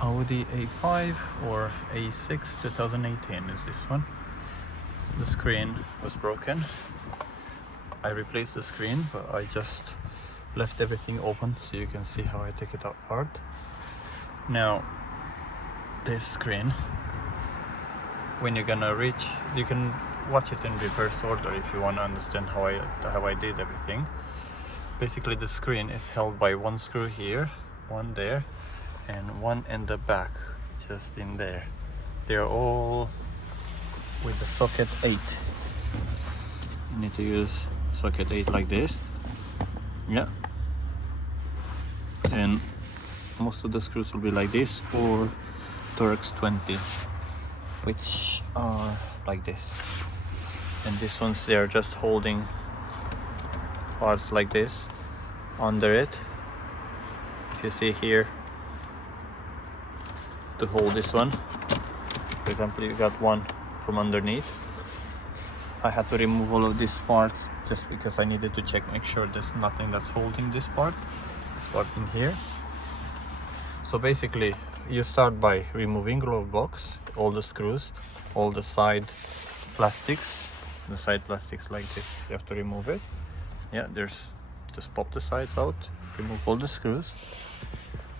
Audi A5 or A6 2018 is this one. The screen was broken. I replaced the screen, but I just left everything open so you can see how I take it apart. Now this screen, when you're gonna reach, you can watch it in reverse order if you want to understand how I did everything. Basically the screen is held by one screw here, one there, and one in the back, just in there. They're all with the socket 8. You need to use socket 8 like this. Yeah. And most of the screws will be like this, or Torx 20, which are like this. And these ones, they are just holding parts like this under it. If you see here, to hold this one, for example, you got one from underneath. I had to remove all of these parts just because I needed to make sure there's nothing that's holding this part in here. So basically you start by removing glove box, all the screws, all the side plastics, like this, you have to remove it. Yeah, just pop the sides out, remove all the screws,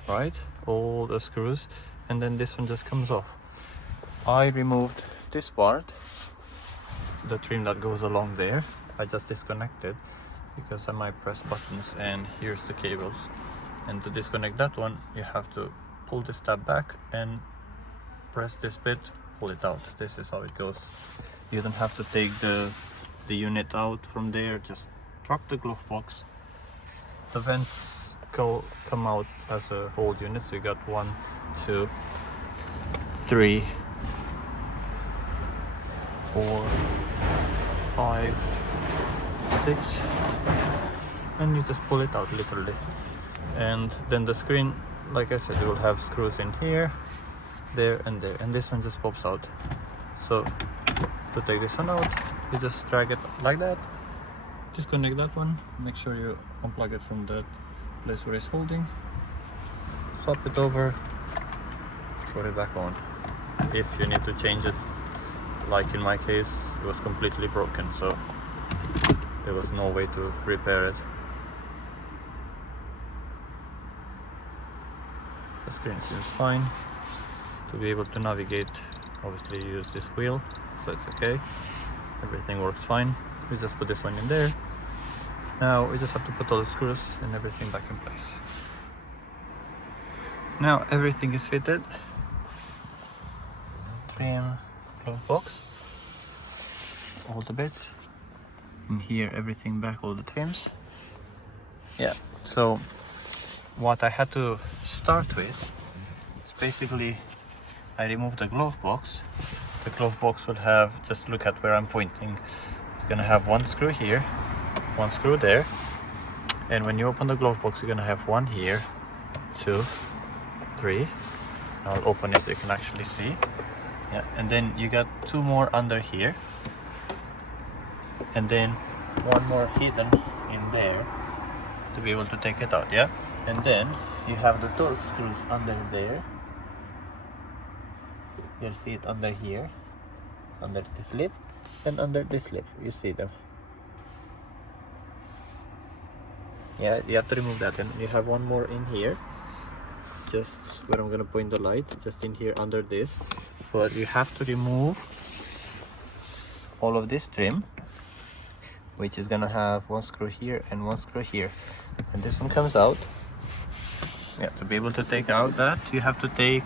right, all the screws, and then this one just comes off. I removed this part, the trim that goes along there. I just disconnected because I might press buttons, and here's the cables. And to disconnect that one, you have to pull this tab back and press this bit, pull it out. This is how it goes. You don't have to take the unit out from there, just drop the glove box. The vents come out as a whole unit, so you got 1, 2, 3, 4, 5, 6, and you just pull it out literally. And then the screen, like I said, it will have screws in here, there and there, and this one just pops out. So to take this one out, you just drag it like that, disconnect that one, make sure you unplug it from that place where it's holding, swap it over, put it back on. If you need to change it, like in my case, it was completely broken, so there was no way to repair it. The screen seems fine. To be able to navigate, obviously you use this wheel, so it's okay. Everything works fine. We just put this one in there. Now we just have to put all the screws and everything back in place. Now everything is fitted. Trim, glove box, all the bits. In here, everything back, all the trims. Yeah, so what I had to start with is basically I removed the glove box. The glove box will have, just look at where I'm pointing, it's gonna have one screw here, one screw there, and when you open the glove box you're gonna have one here, 2, 3. I'll open it so you can actually see. Yeah, and then you got 2 more under here, and then 1 more hidden in there to be able to take it out. Yeah, and then you have the torque screws under there. You'll see it under here, under this lip, and under this lip, you see them. Yeah, you have to remove that, and you have 1 more in here, just where I'm gonna point the light, just in here under this. But you have to remove all of this trim, which is gonna have 1 screw here and 1 screw here, and this one comes out. Yeah, to be able to take out that, you have to take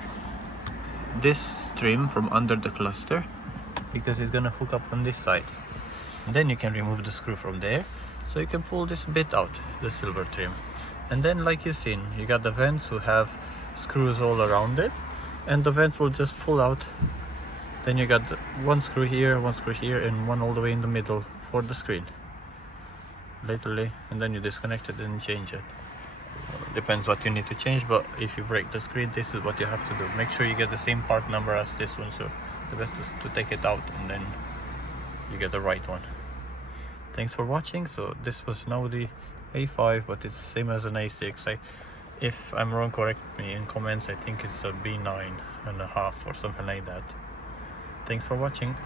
this trim from under the cluster, because it's gonna hook up on this side, and then you can remove the screw from there, so you can pull this bit out, the silver trim. And then, like you've seen, you got the vents who have screws all around it, and the vents will just pull out. Then you got 1 screw here, 1 screw here, and 1 all the way in the middle for the screen, literally. And then you disconnect it and change it. Depends what you need to change, but if you break the screen, this is what you have to do. Make sure you get the same part number as this one, so the best is to take it out and then you get the right one. Thanks for watching. So this was an Audi A5, but it's same as an A6. If I'm wrong, correct me in comments. I think it's a B9.5 or something like that. Thanks for watching.